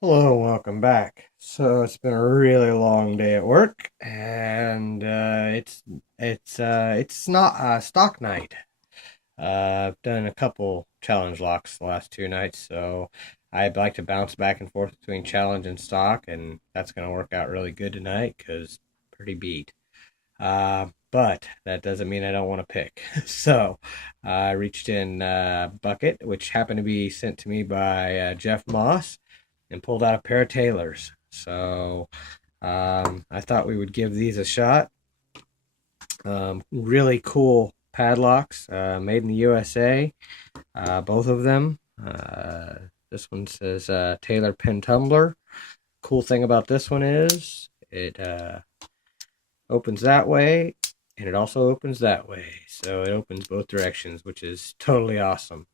Hello, welcome back. So it's been a really long day at work, and it's not stock night. I've done a couple challenge locks the last two nights, so I'd like to bounce back and forth between challenge and stock, and that's gonna work out really good tonight because pretty beat. But that doesn't mean I don't want to pick. So I reached in bucket, which happened to be sent to me by Jeff Moss, and pulled out a pair of Taylors. So I thought we would give these a shot. Really cool padlocks, made in the USA, both of them. This one says Taylor Pin Tumbler. Cool thing about this one is it opens that way and it also opens that way. So it opens both directions, which is totally awesome.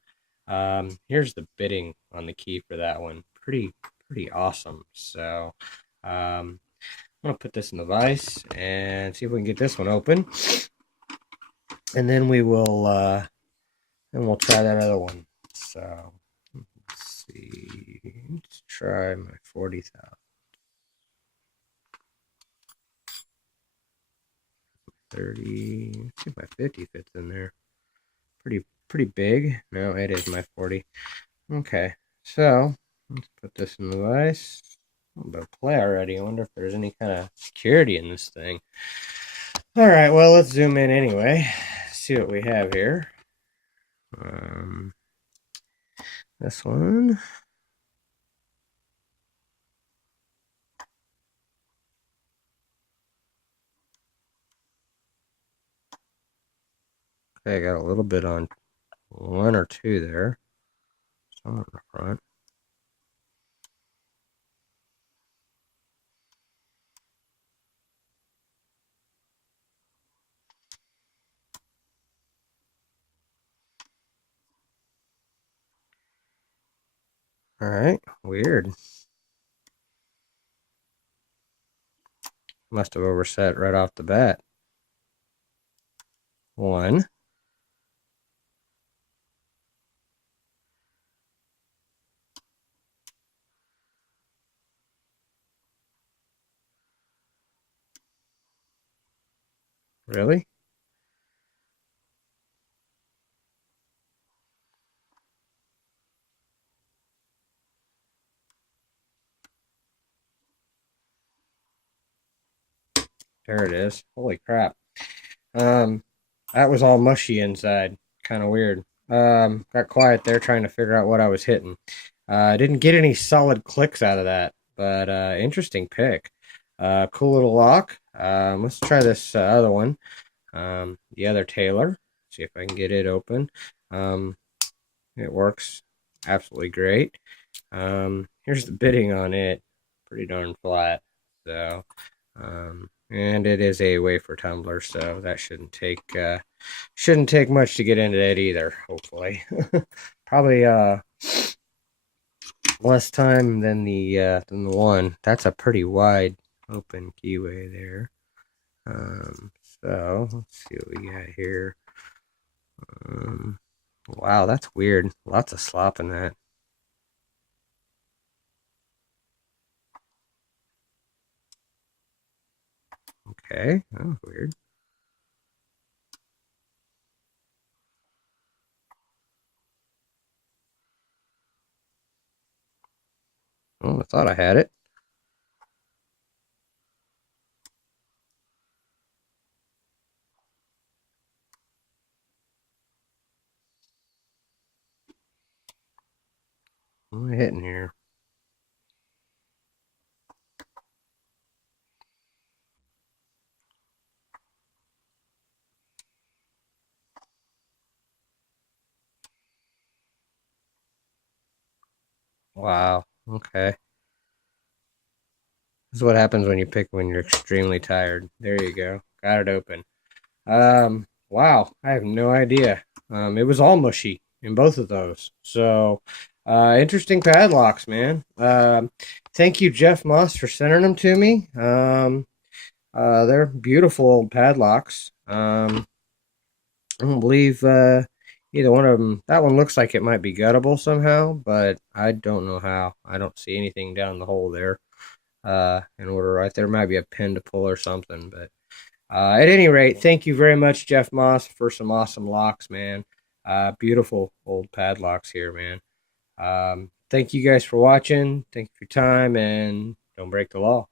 Here's the bitting on the key for that one. Pretty awesome. So I'm gonna put this in the vise and see if we can get this one open, and then we'll try that other one. So let's see. Let's try my 40,000. 30. Let's see if my 50 fits in there. Pretty big. No, it is my 40. Okay, so let's put this in the vise. I'm about to play already. I wonder if there's any kind of security in this thing. All right, well, let's zoom in anyway. See what we have here. This one. Okay, I got a little bit on one or two there. Some on the front. All right, weird. Must have overset right off the bat. One. Really? There it is. Holy crap. Um, that was all mushy inside. Kind of weird. Got quiet there trying to figure out what I was hitting. I didn't get any solid clicks out of that, but interesting pick. Cool little lock. Let's try this other one. The other Taylor. See if I can get it open. Um, it works absolutely great. Here's the bitting on it. Pretty darn flat. So, and it is a wafer tumbler, so that shouldn't take much to get into it either. Hopefully, probably less time than the one. That's a pretty wide open keyway there. So let's see what we got here. Wow, that's weird. Lots of slop in that. Okay, oh, weird. Oh, I thought I had it. What am I hitting here? Wow. Okay. This is what happens when you pick when you're extremely tired. There you go. Got it open. Wow. I have no idea. It was all mushy in both of those. So, interesting padlocks, man. Thank you, Jeff Moss, for sending them to me. They're beautiful old padlocks. I don't believe Either one of them. That one looks like it might be guttable somehow, but I don't know how. I don't see anything down the hole there. In order right there might be a pin to pull or something, but at any rate, thank you very much, Jeff Moss, for some awesome locks, man. Beautiful old padlocks here, man. Thank you guys for watching. Thank you for your time, and don't break the law.